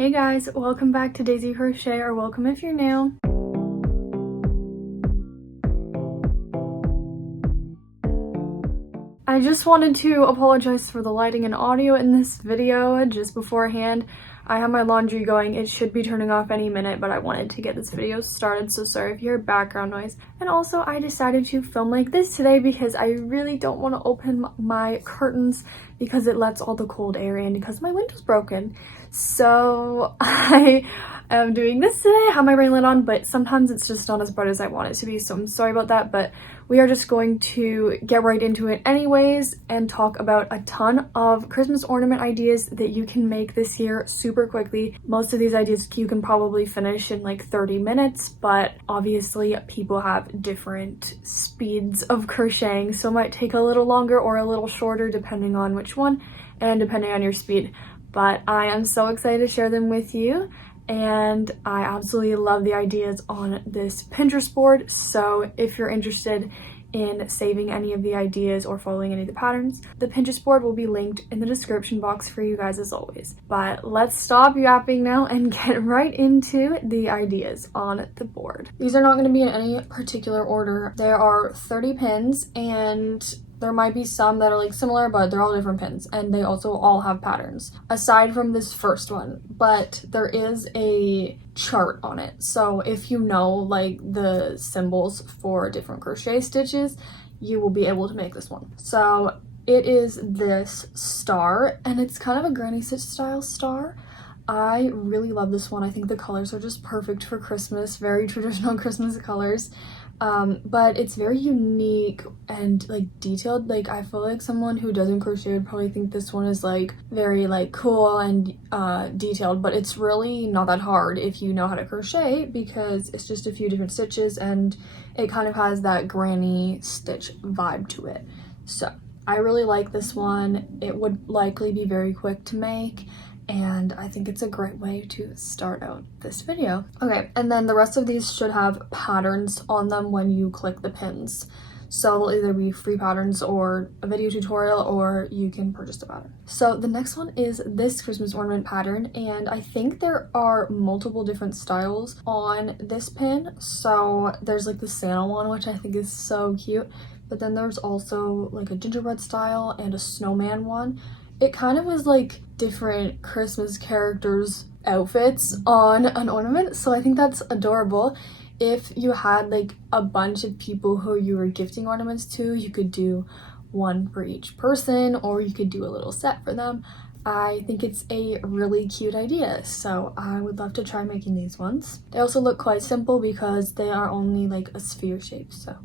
Hey guys, welcome back to Daisy Crochet, or welcome if you're new. I just wanted to apologize for the lighting and audio in this video just beforehand. I have my laundry going. It should be turning off any minute, but I wanted to get this video started, so sorry if you hear background noise. And also, I decided to film like this today because I really don't want to open my curtains because it lets all the cold air in because my window's broken. So I am doing this today. I have my rain light on, but sometimes it's just not as bright as I want it to be, so I'm sorry about that, but we are just going to get right into it anyways and talk about a ton of Christmas ornament ideas that you can make this year super quickly. Most of these ideas you can probably finish in like 30 minutes, but obviously people have different speeds of crocheting, so it might take a little longer or a little shorter depending on which one and depending on your speed. But I am so excited to share them with you. And I absolutely love the ideas on this Pinterest board, so if you're interested in saving any of the ideas or following any of the patterns, the Pinterest board will be linked in the description box for you guys as always. But let's stop yapping now and get right into the ideas on the board. These are not going to be in any particular order. There are 30 pins, and there might be some that are like similar, but they're all different pins, and they also all have patterns aside from this first one, but there is a chart on it. So if you know like the symbols for different crochet stitches, you will be able to make this one. So it is this star, and it's kind of a granny stitch style star. I really love this one. I think the colors are just perfect for Christmas, very traditional Christmas colors. But it's very unique and like detailed. Like I feel like someone who doesn't crochet would probably think this one is like very like cool and detailed, but it's really not that hard if you know how to crochet because it's just a few different stitches and it kind of has that granny stitch vibe to it. So I really like this one. It would likely be very quick to make, and I think it's a great way to start out this video. Okay, and then the rest of these should have patterns on them when you click the pins. So they'll either be free patterns or a video tutorial, or you can purchase the pattern. So the next one is this Christmas ornament pattern, and I think there are multiple different styles on this pin. So there's like the Santa one, which I think is so cute, but then there's also like a gingerbread style and a snowman one. It kind of was like different Christmas characters' outfits on an ornament, so I think that's adorable. If you had like a bunch of people who you were gifting ornaments to, you could do one for each person, or you could do a little set for them. I think it's a really cute idea, so I would love to try making these ones. They also look quite simple because they are only like a sphere shape, so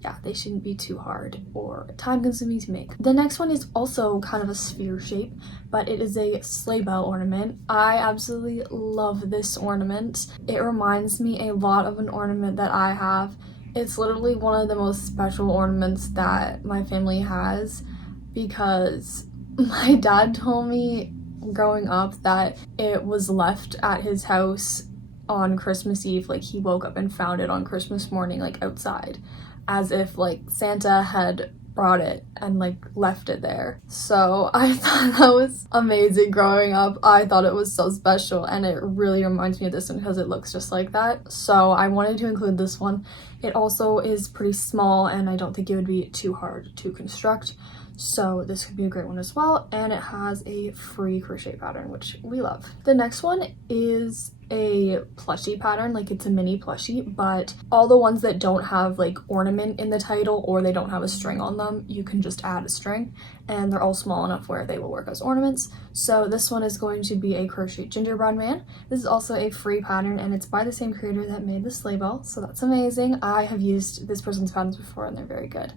yeah, they shouldn't be too hard or time consuming to make. The next one is also kind of a sphere shape, but it is a sleigh bell ornament. I absolutely love this ornament. It reminds me a lot of an ornament that I have. It's literally one of the most special ornaments that my family has because my dad told me growing up that it was left at his house on Christmas Eve. Like he woke up and found it on Christmas morning, like outside, as if like Santa had brought it and like left it there. So I thought that was amazing growing up. I thought it was so special, and it really reminds me of this one because it looks just like that. So I wanted to include this one. It also is pretty small, and I don't think it would be too hard to construct. So this could be a great one as well, and it has a free crochet pattern, which we love. The next one is a plushie pattern, like it's a mini plushie, but all the ones that don't have like ornament in the title or they don't have a string on them, you can just add a string, and they're all small enough where they will work as ornaments. So this one is going to be a crochet gingerbread man. This is also a free pattern, and it's by the same creator that made the sleigh bell, so that's amazing. I have used this person's patterns before and they're very good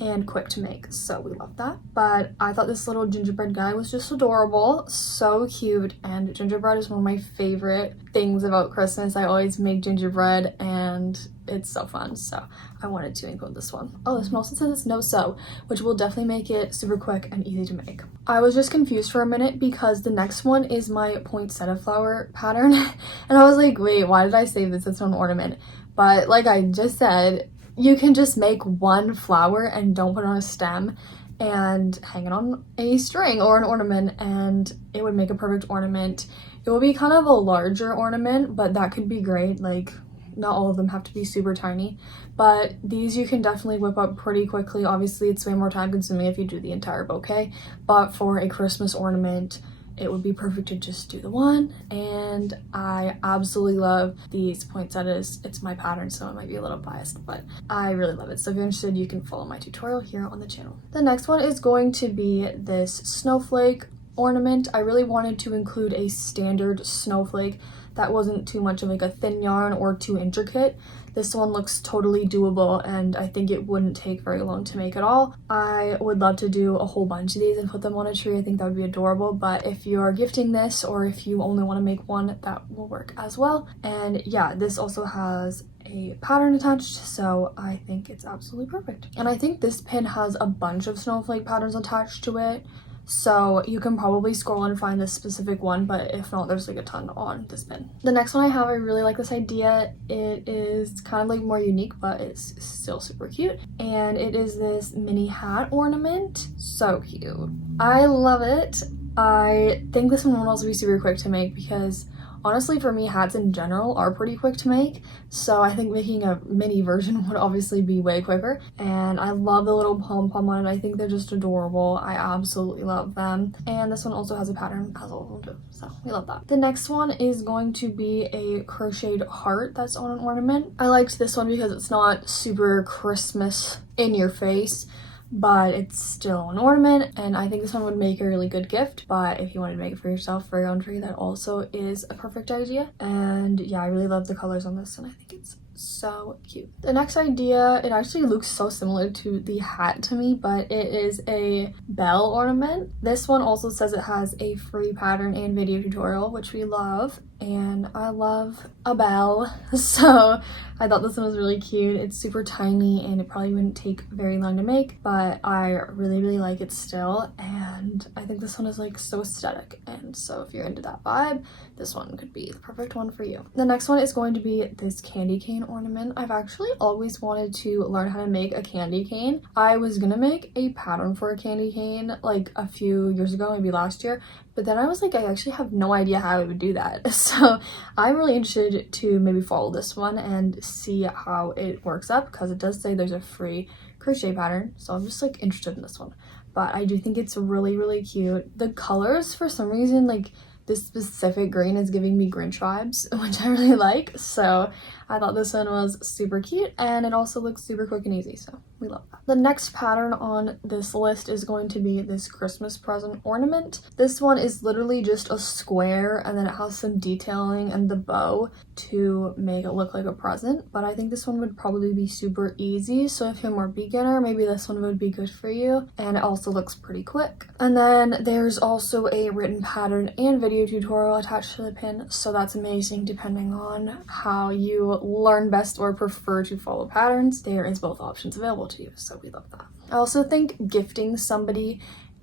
and quick to make, so we love that. But I thought this little gingerbread guy was just adorable, so cute, and gingerbread is one of my favorite things about Christmas. I always make gingerbread and it's so fun, so I wanted to include this one. Oh, this one also says it's no sew, which will definitely make it super quick and easy to make. I was just confused for a minute because the next one is my poinsettia flower pattern and I was like, wait, why did I save this as an ornament? But like I just said, you can just make one flower and don't put it on a stem and hang it on a string or an ornament, and it would make a perfect ornament. It will be kind of a larger ornament, but that could be great. Like, not all of them have to be super tiny, but these you can definitely whip up pretty quickly. Obviously, it's way more time consuming if you do the entire bouquet, but for a Christmas ornament, it would be perfect to just do the one. And I absolutely love these poinsettias. It's my pattern, so I might be a little biased, but I really love it. So if you're interested, you can follow my tutorial here on the channel. The next one is going to be this snowflake ornament. I really wanted to include a standard snowflake that wasn't too much of like a thin yarn or too intricate. This one looks totally doable, and I think it wouldn't take very long to make at all. I would love to do a whole bunch of these and put them on a tree. I think that would be adorable, but if you're gifting this or if you only want to make one, that will work as well. And yeah, this also has a pattern attached, so I think it's absolutely perfect. And I think this pin has a bunch of snowflake patterns attached to it, so you can probably scroll and find this specific one, but if not, there's like a ton on this pin. The next one I have, I really like this idea. It is kind of like more unique, but it's still super cute. And it is this mini hat ornament. So cute. I love it. I think this one will also be super quick to make because honestly, for me, hats in general are pretty quick to make, so I think making a mini version would obviously be way quicker. And I love the little pom-pom on it. I think they're just adorable. I absolutely love them. And this one also has a pattern, as all of them do, so we love that. The next one is going to be a crocheted heart that's on an ornament. I liked this one because it's not super Christmas in your face, but it's still an ornament, and I think this one would make a really good gift. But if you wanted to make it for yourself for your own tree, that also is a perfect idea. And yeah, I really love the colors on this, and I think it's so cute. The next idea, it actually looks so similar to the hat to me, but it is a bell ornament. This one also says it has a free pattern and video tutorial, which we love, and I love a bell, so I thought this one was really cute. It's super tiny and it probably wouldn't take very long to make, but I really like it still, and I think this one is like so aesthetic, and so if you're into that vibe, this one could be the perfect one for you. The next one is going to be this candy cane ornament. I've actually always wanted to learn how to make a candy cane. I was gonna make a pattern for a candy cane like a few years ago, maybe last year, but then I was like, I actually have no idea how I would do that. So I'm really interested to maybe follow this one and see how it works up, because it does say there's a free crochet pattern, so I'm just like interested in this one. But I do think it's really cute. The colors, for some reason, like this specific green is giving me Grinch vibes, which I really like, so I thought this one was super cute, and it also looks super quick and easy, so we love that. The next pattern on this list is going to be this Christmas present ornament. This one is literally just a square, and then it has some detailing and the bow to make it look like a present, but I think this one would probably be super easy, so if you're more beginner, maybe this one would be good for you, and it also looks pretty quick. And then there's also a written pattern and video tutorial attached to the pin, so that's amazing depending on how you learn best or prefer to follow patterns. There is both options available to you, so we love that. I also think gifting somebody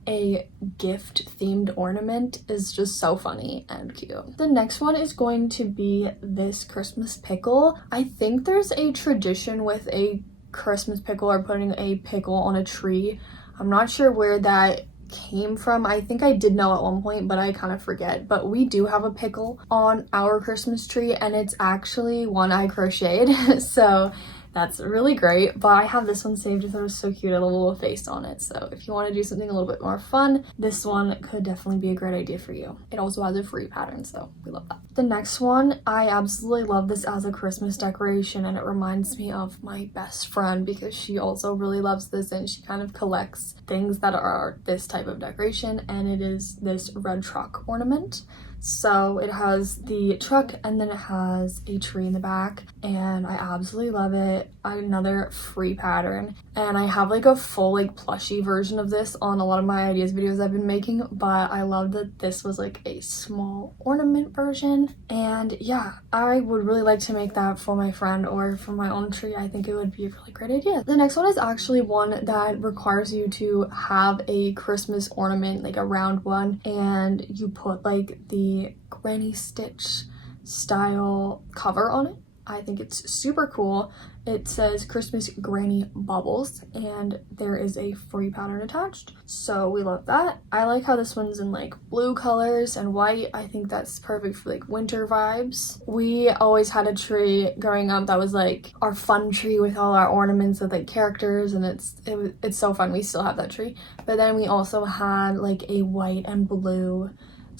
a gift themed ornament is just so funny and cute. The next one is going to be this Christmas pickle. I think there's a tradition with a Christmas pickle or putting a pickle on a tree. I'm not sure where that came from. I think I did know at one point, but I kind of forget. But we do have a pickle on our Christmas tree, and it's actually one I crocheted. So that's really great, but I have this one saved because it was so cute. I love a little face on it, so if you want to do something a little bit more fun, this one could definitely be a great idea for you. It also has a free pattern, so we love that. The next one, I absolutely love this as a Christmas decoration, and it reminds me of my best friend because she also really loves this, and she kind of collects things that are this type of decoration, and it is this red truck ornament. So it has the truck and then it has a tree in the back, and I absolutely love it. Another free pattern, and I have like a full like plushie version of this on a lot of my ideas videos I've been making, but I love that this was like a small ornament version. And yeah, I would really like to make that for my friend or for my own tree. I think it would be a really great idea. The next one is actually one that requires you to have a Christmas ornament, like a round one, and you put like the granny stitch style cover on it. I think it's super cool. It says Christmas Granny Bubbles, and there is a free pattern attached, so we love that. I like how this one's in like blue colors and white. I think that's perfect for like winter vibes. We always had a tree growing up that was like our fun tree with all our ornaments with like characters, and it's so fun. We still have that tree, but then we also had like a white and blue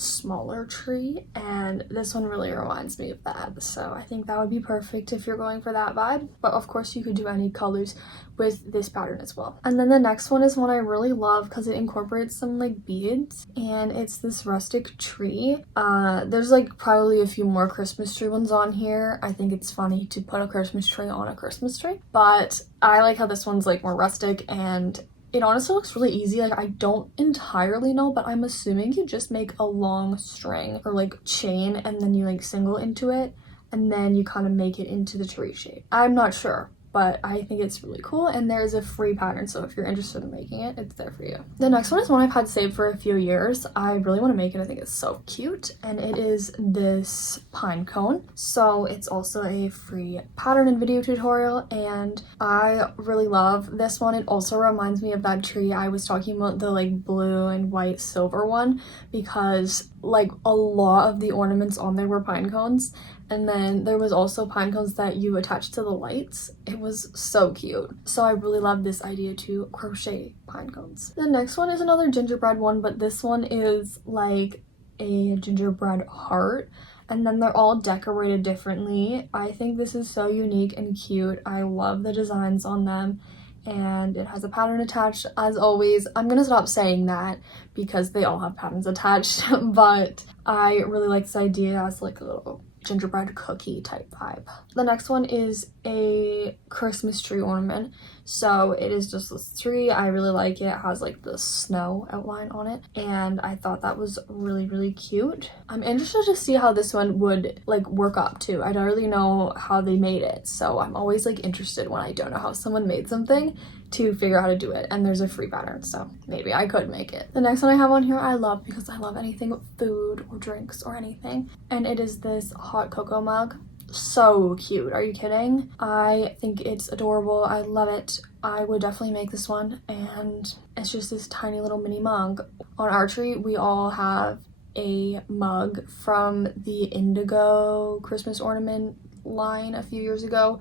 smaller tree, and this one really reminds me of that, so I think that would be perfect if you're going for that vibe. But of course you could do any colors with this pattern as well. And then the next one is one I really love because it incorporates some like beads, and it's this rustic tree. There's like probably a few more Christmas tree ones on here. I think it's funny to put a Christmas tree on a Christmas tree, but I like how this one's like more rustic, and it honestly looks really easy. Like, I don't entirely know, but I'm assuming you just make a long string or like chain, and then you like single into it, and then you kind of make it into the tree shape. I'm not sure, but I think it's really cool, and there's a free pattern, so if you're interested in making it, it's there for you. The next one is one I've had saved for a few years. I really want to make it. I think it's so cute, and it is this pine cone. So it's also a free pattern and video tutorial, and I really love this one. It also reminds me of that tree I was talking about, the like blue and white silver one, because like a lot of the ornaments on there were pine cones. And then there was also pine cones that you attach to the lights. It was so cute. So I really love this idea to crochet pine cones. The next one is another gingerbread one, but this one is like a gingerbread heart, and then they're all decorated differently. I think this is so unique and cute. I love the designs on them, and it has a pattern attached as always. I'm gonna stop saying that because they all have patterns attached, but I really like this idea as like a little gingerbread cookie type vibe. The next one is a Christmas tree ornament. So it is just this tree. I really like it. It has like the snow outline on it, and I thought that was really cute. I'm interested to see how this one would like work up too. I don't really know how they made it, so I'm always like interested when I don't know how someone made something to figure out how to do it, and there's a free pattern, so maybe I could make it. The next one I have on here I love because I love anything with food or drinks or anything, and it is this hot cocoa mug. So cute. Are you kidding? I think it's adorable. I love it. I would definitely make this one, and it's just this tiny little mini mug. On our tree we all have a mug from the Indigo Christmas Ornament line a few years ago,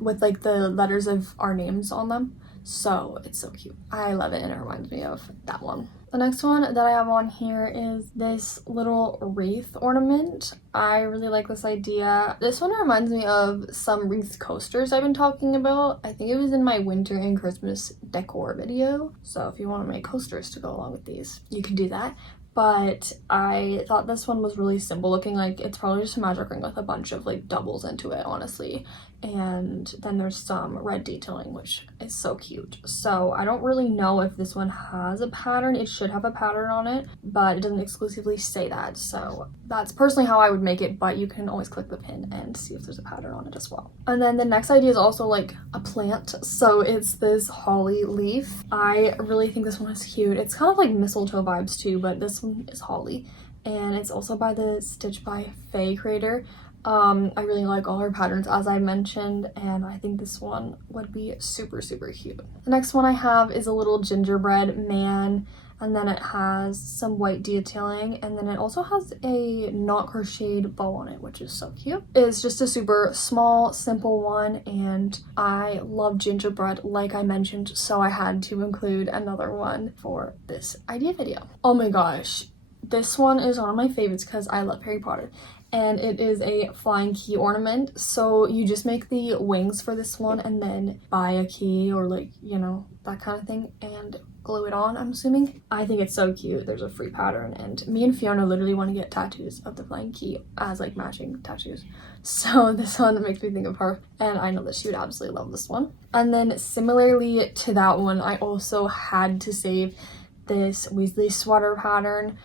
with like the letters of our names on them. So it's so cute. I love it, and it reminds me of that one. The next one that I have on here is this little wreath ornament. I really like this idea. This one reminds me of some wreath coasters I've been talking about. I think it was in my winter and Christmas decor video. So if you want to make coasters to go along with these, you can do that. But I thought this one was really simple looking. Like, it's probably just a magic ring with a bunch of like doubles into it, honestly. And then there's some red detailing, which is so cute. So I don't really know if this one has a pattern. It should have a pattern on it, but it doesn't exclusively say that. So that's personally how I would make it, but you can always click the pin and see if there's a pattern on it as well. And then the next idea is also like a plant. So it's this holly leaf. I really think this one is cute. It's kind of like mistletoe vibes too, but this one is holly, and it's also by the Stitch by Faye creator. I really like all her patterns, as I mentioned, and I think this one would be super cute. The next one I have is a little gingerbread man, and then it has some white detailing, and then it also has a not crocheted bow on it, which is so cute. It's just a super small, simple one, and I love gingerbread, like I mentioned, so I had to include another one for this idea video. Oh my gosh, this one is one of my favorites because I love Harry Potter. And it is a flying key ornament. So you just make the wings for this one and then buy a key or like, you know, that kind of thing, and glue it on, I'm assuming. I think it's so cute. There's a free pattern, and me and Fiona literally want to get tattoos of the flying key as like matching tattoos. So this one makes me think of her, and I know that she would absolutely love this one. And then similarly to that one, I also had to save this Weasley sweater pattern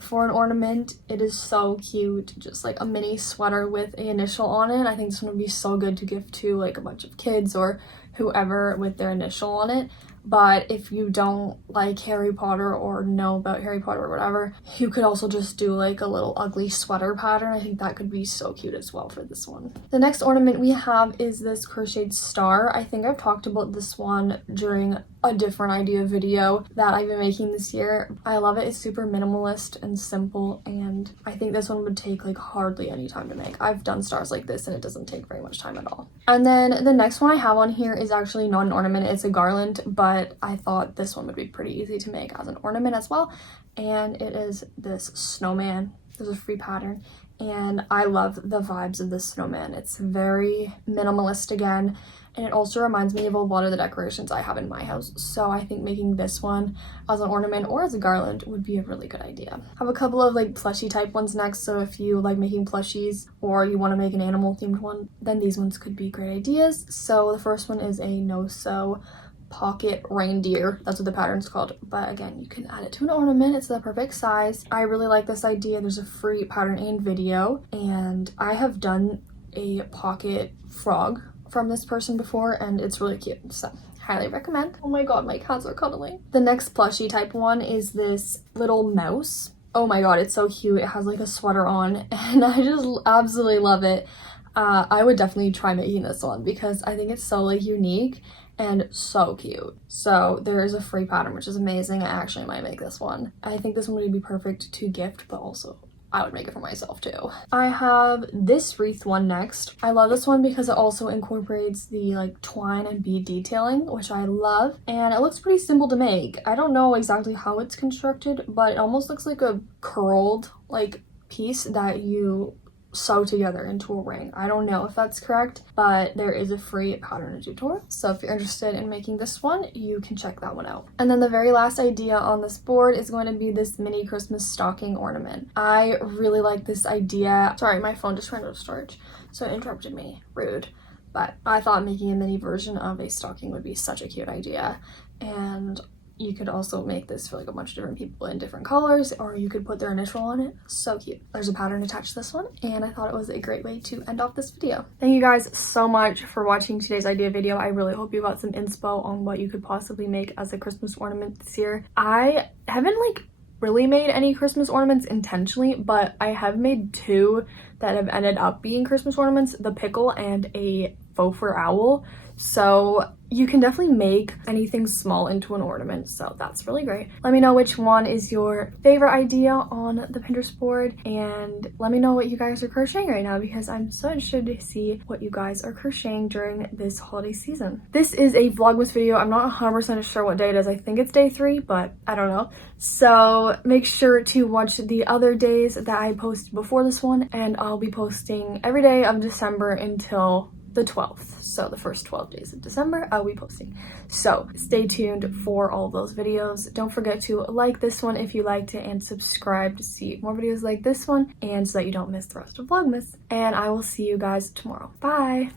for an ornament. It is so cute, just like a mini sweater with an initial on it. I think this one would be so good to give to like a bunch of kids or whoever with their initial on it. but if you don't like Harry Potter or know about Harry Potter or whatever, you could also just do like a little ugly sweater pattern. I think that could be so cute as well for this one. The next ornament we have is this crocheted star. I think I've talked about this one during a different idea video that I've been making this year. I love it. It's super minimalist and simple, and I think this one would take like hardly any time to make. I've done stars like this and it doesn't take very much time at all. And then the next one I have on here is actually not an ornament, it's a garland, but I thought this one would be pretty easy to make as an ornament as well, and it is this snowman. There's a free pattern, and I love the vibes of this snowman. It's very minimalist again, and it also reminds me of a lot of the decorations I have in my house, so I think making this one as an ornament or as a garland would be a really good idea. I have a couple of like plushie type ones next, so if you like making plushies or you want to make an animal themed one, then these ones could be great ideas. So the first one is a no-sew pocket reindeer. That's what the pattern's called, but again, you can add it to an ornament. It's the perfect size. I really like this idea. There's a free pattern and video, and I have done a pocket frog from this person before, and it's really cute, so highly recommend. Oh my god, my cats are cuddling. The next plushie type one is this little mouse. Oh my god, it's so cute. It has like a sweater on, and I just absolutely love it. I would definitely try making this one because I think it's so like unique and so cute. So there is a free pattern, which is amazing. I actually might make this one. I think this one would be perfect to gift, but also I would make it for myself too. I have this wreath one next. I love this one because it also incorporates the like twine and bead detailing, which I love, and it looks pretty simple to make. I don't know exactly how it's constructed, but it almost looks like a curled like piece that you sew together into a ring. I don't know if that's correct, but there is a free pattern tutorial, so if you're interested in making this one, you can check that one out. And then the very last idea on this board is going to be this mini Christmas stocking ornament. I really like this idea. Sorry, my phone just ran out of storage, so it interrupted me. Rude. But I thought making a mini version of a stocking would be such a cute idea, and you could also make this for like a bunch of different people in different colors, or you could put their initial on it. So cute. There's a pattern attached to this one, and I thought it was a great way to end off this video. Thank you guys so much for watching today's idea video. I really hope you got some inspo on what you could possibly make as a Christmas ornament this year. I haven't like really made any Christmas ornaments intentionally, but I have made two that have ended up being Christmas ornaments, the pickle and a faux fur owl. So you can definitely make anything small into an ornament, so that's really great. Let me know which one is your favorite idea on the Pinterest board, and let me know what you guys are crocheting right now because I'm so interested to see what you guys are crocheting during this holiday season. This is a Vlogmas video. I'm not 100% sure what day it is. I think it's day 3, but I don't know. So make sure to watch the other days that I posted before this one, and I'll be posting every day of December until the 12th. So the first 12 days of December I'll be posting. So stay tuned for all of those videos. Don't forget to like this one if you liked it, and subscribe to see more videos like this one, and so that you don't miss the rest of Vlogmas. And I will see you guys tomorrow. Bye!